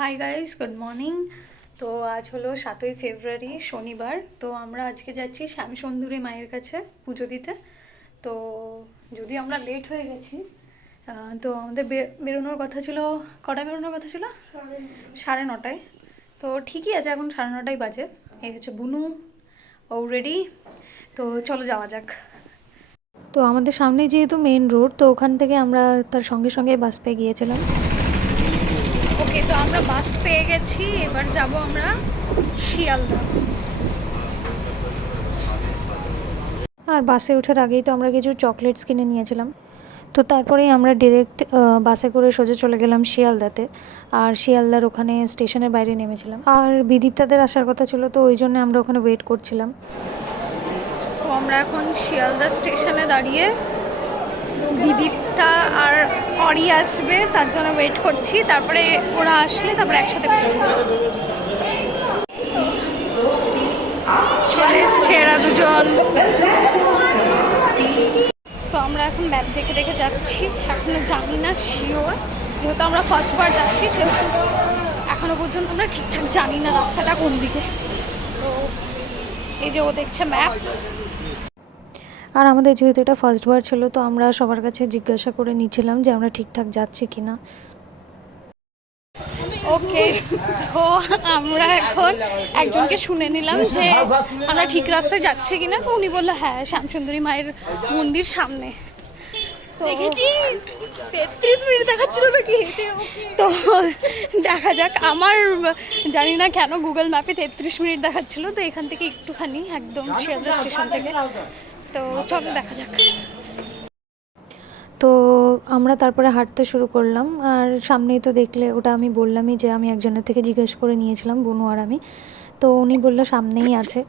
Hi guys, good morning. তো আজ হলো 7ই ফেব্রুয়ারি, শনিবার। তো আমরা আজকে যাচ্ছি শ্যামসুন্দরী মায়ের কাছে পুজো দিতে। তো যদি আমরা লেট হয়ে গেছি, তো আমাদের বেরোনোর কথা ছিল। কটায় বেরোনোর কথা ছিল? 9:30। তো ঠিকই আছে, এখন 9:30 বাজে। এই হচ্ছে বুনু, ও রেডি। তো চলো যাওয়া যাক। তো আমাদের সামনে যেহেতু মেন রোড, তো ওখান থেকে আমরা তার সঙ্গে সঙ্গে বাস পেয়ে গিয়েছিলাম। ওকে, তো আমরা বাস পেয়ে গেছি। এবার যাব আমরা শিয়ালদা। আর বাসে ওঠার আগেই তো আমরা কিছু চকলেটস কিনে নিয়েছিলাম। তো তারপরেই আমরা ডিরেক্ট বাসে করে সোজা চলে গেলাম শিয়ালদাতে। আর শিয়ালদার ওখানে স্টেশনের বাইরে নেমেছিলাম। আর বিদীপ্তাদের আসার কথা ছিল, তো ওই জন্য আমরা ওখানে ওয়েট করছিলাম। তো আমরা এখন শিয়ালদা স্টেশনে দাঁড়িয়ে বিদীপ্তা আর অরি আসবে তার জন্য ওয়েট করছি। তারপরে ওরা আসলে তারপরে একসাথে চলে এসছে এরা দুজন। তো আমরা এখন ম্যাপ দেখে দেখে যাচ্ছি, এখনো জানি না শিওর, যেহেতু আমরা ফার্স্ট বার যাচ্ছি সেহেতু এখনো পর্যন্ত আমরা ঠিকঠাক জানি না রাস্তাটা কোন দিকে। তো এই যে ও দেখছে ম্যাপ। আর আমাদের যেহেতু এটা ফার্স্ট বার ছিল, তো আমরা সবার কাছে জিজ্ঞাসা করে নিচ্ছিলাম যে আমরা ঠিকঠাক যাচ্ছি কিনা। ওকে, তো আমরা এখন একজনকে শুনে নিলাম যে আমরা ঠিক রাস্তায় যাচ্ছি কিনা। তো উনি বললো হ্যাঁ, শ্যামসুন্দরী মায়ের মন্দির সামনে। তো 33 মিনিট দেখাচ্ছিল নাকি হেঁটে? তো দেখা যাক। আমার জানি না কেন গুগল ম্যাপে 33 মিনিট দেখাচ্ছিল। তো এখান থেকে একটুখানি, একদম শিয়ালদা স্টেশন থেকে। তো চলো দেখা যাক। তো আমরা তারপরে হাঁটতে শুরু করলাম। আর সামনেই তো দেখলে, ওটা আমি বললামই যে আমি একজনের থেকে জিজ্ঞেস করে নিয়েছিলাম, বনু আর আমি। তো উনি বললো সামনেই আছে।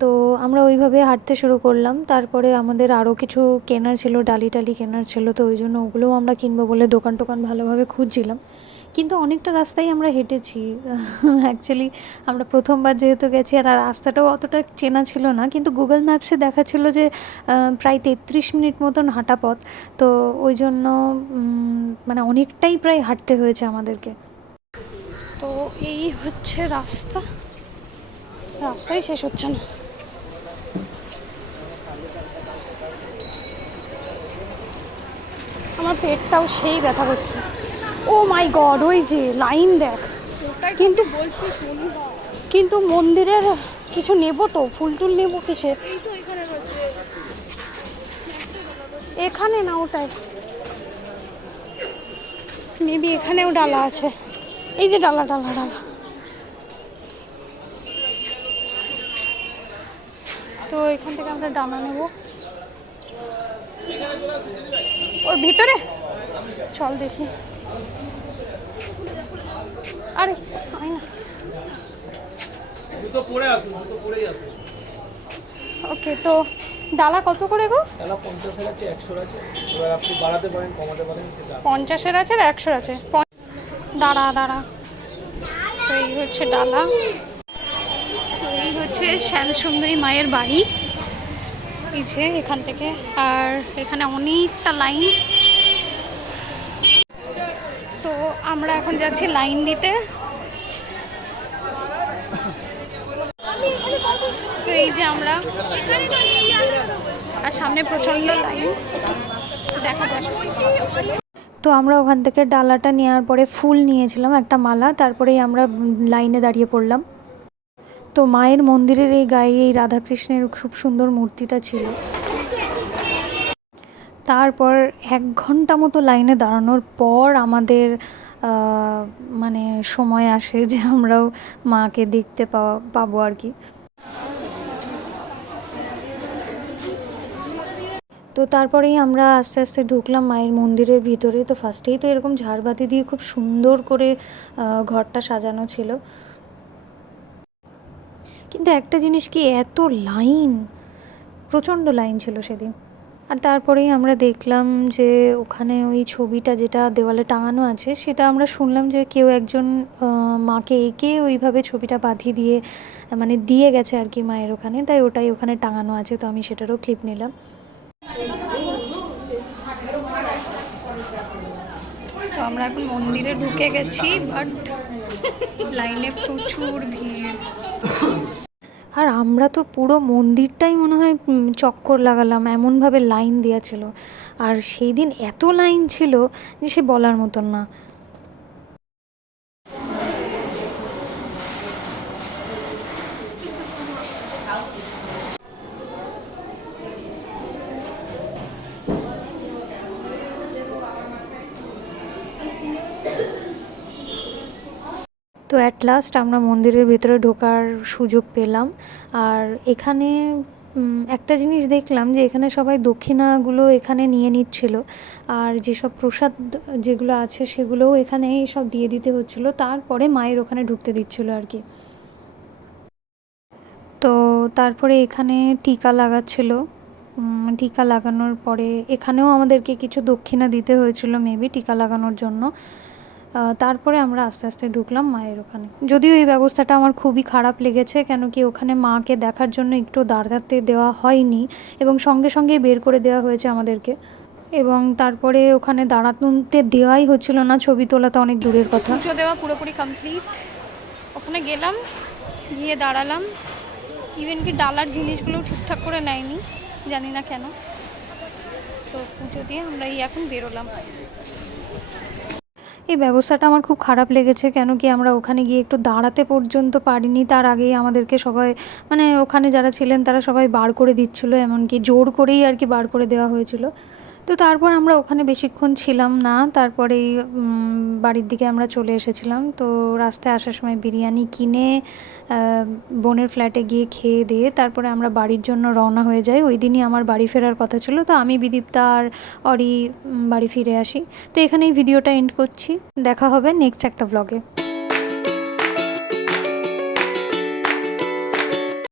তো আমরা ওইভাবে হাঁটতে শুরু করলাম। তারপরে আমাদের আরও কিছু কেনার ছিল, ডালি টালি কেনার ছিল। তো ওই জন্য ওগুলোও আমরা কিনবো বলে দোকান টোকান ভালোভাবে খুঁজছিলাম। কিন্তু অনেকটা রাস্তাই আমরা হেঁটেছি। অ্যাকচুয়ালি আমরা প্রথমবার যেহেতু গেছি, আর রাস্তাটাও অতটা চেনা ছিল না, কিন্তু গুগল ম্যাপসে দেখাচ্ছিল যে প্রায় 33 মিনিট মতন হাঁটা পথ। তো ওই জন্য মানে অনেকটাই প্রায় হাঁটতে হয়েছে আমাদেরকে। তো এই হচ্ছে রাস্তা, রাস্তাই শেষ হচ্ছে না। আমার পেটটাও সেই ব্যথা করছে। ও মাই গড, ওই যে লাইন দেখ। কিন্তু বলছি শুনি না। কিন্তু মন্দিরের কিছু নেবো তো, ফুল টুল নেবো কিসের? এই তো এখানে রয়েছে। এখানে না, ওটাই মেবি এখানেও ডালা আছে। এই যে ডালা ডালা ডালা। তো এখান থেকে আমরা ডানা নেব ওর ভিতরে। চল দেখি। আরে আয় না। ওকে, তো ডালা কত করে গো? ডালা 50-এর আছে, 100-এর আছে। এবার আপনি বাড়াতে পারেন, কমাতে পারেন, সেটা 50-এর আছে আর 100-এর আছে। দাঁড়া দাঁড়া। তো এই হচ্ছে ডালা। তো এই হচ্ছে শ্যামসুন্দরী মায়ের বাড়ি, এই যে এখান থেকে। আর এখানে অনেকটা লাইন। তো আমরা এখন যাচ্ছি লাইন দিতে। তো এই যে আমরা, আর সামনে প্রচন্ড লাইন, দেখা যাচ্ছে। তো আমরা ওখান থেকে ডালাটা নেওয়ার পরে ফুল নিয়েছিলাম, একটা মালা। তারপরেই আমরা লাইনে দাঁড়িয়ে পড়লাম। তো মায়ের মন্দিরের এই গায়ে এই রাধাকৃষ্ণের খুব সুন্দর মূর্তিটা ছিল। তারপর 1 ঘন্টা মতো লাইনে দাঁড়ানোর পর আমাদের মানে সময় আসে যে আমরাও মাকে দেখতে পাবো আর কি। তো তারপরেই আমরা আস্তে আস্তে ঢুকলাম মায়ের মন্দিরের ভিতরে। তো ফার্স্টেই তো এরকম ঝাড়বাতি দিয়ে খুব সুন্দর করে ঘরটা সাজানো ছিল। কিন্তু একটা জিনিস কি, এত লাইন, প্রচণ্ড লাইন ছিল সেদিন। আর তারপরেই আমরা দেখলাম যে ওখানে ওই ছবিটা যেটা দেওয়ালে টাঙানো আছে, সেটা আমরা শুনলাম যে কেউ একজন মাকে এঁকে ওইভাবে ছবিটা বাঁধিয়ে দিয়ে, মানে দিয়ে গেছে আর কি মায়ের ওখানে। তাই ওটাই ওখানে টাঙানো আছে। তো আমি সেটারও ক্লিপ নিলাম। তো আমরা এখন মন্দিরে ঢুকে গেছি, বাট লাইনে প্রচুর ভিড়। আর আমরা তো পুরো মন্দিরটাই মনে হয় চক্কর লাগালাম, এমনভাবে লাইন দেওয়া ছিল। আর সেই দিন এত লাইন ছিল যে সে বলার মতন না। তো অ্যাট লাস্ট আমরা মন্দিরের ভেতরে ঢোকার সুযোগ পেলাম। আর এখানে একটা জিনিস দেখলাম যে এখানে সবাই দক্ষিণাগুলো এখানে নিয়ে নিচ্ছিল, আর যেসব প্রসাদ যেগুলো আছে সেগুলোও এখানে সব দিয়ে দিতে হচ্ছিলো, তারপরে মায়ের ওখানে ঢুকতে দিচ্ছিলো আর কি। তো তারপরে এখানে টিকা লাগাচ্ছিল। টিকা লাগানোর পরে এখানেও আমাদেরকে কিছু দক্ষিণা দিতে হয়েছিল মেবি টিকা লাগানোর জন্য। তারপরে আমরা আস্তে আস্তে ঢুকলাম মায়ের ওখানে। যদিও এই ব্যবস্থাটা আমার খুবই খারাপ লেগেছে, কেন কি ওখানে মাকে দেখার জন্য একটু দাঁড়াতে দেওয়া হয়নি এবং সঙ্গে সঙ্গেই বের করে দেওয়া হয়েছে আমাদেরকে। এবং তারপরে ওখানে দাঁড়াতে দেওয়াই হচ্ছিল না, ছবি তোলা তো অনেক দূরের কথা। পুজো দেওয়া পুরোপুরি কমপ্লিট। ওখানে গেলাম, গিয়ে দাঁড়ালাম। ইভেন কি ডালার জিনিসগুলো ঠিকঠাক করে নেয়নি, জানি না কেন। তো পুজো দিয়ে আমরা এখন বেরোলাম। এই ব্যবস্থাটা আমার খুব খারাপ লেগেছে, কেন কি আমরা ওখানে গিয়ে একটু দাঁড়াতে পর্যন্ত পারিনি। তার আগেই আমাদেরকে সবাই, মানে ওখানে যারা ছিলেন তারা সবাই বার করে দিচ্ছিলো, এমনকি জোর করেই আর কি বার করে দেওয়া হয়েছিল। তো তারপর আমরা ওখানে বেশিক্ষণ ছিলাম না, তারপরেই বাড়ির দিকে আমরা চলে এসেছিলাম। তো রাস্তায় আসার সময় বিরিয়ানি কিনে বোনের ফ্ল্যাটে গিয়ে খেয়ে দিয়ে তারপরে আমরা বাড়ির জন্য রওনা হয়ে যাই। ওই দিনই আমার বাড়ি ফেরার কথা ছিল, তো আমি, বিদীপ্তা আর অরি বাড়ি ফিরে আসি। তো এখানেই ভিডিওটা এন্ড করছি। দেখা হবে নেক্সট একটা ব্লগে।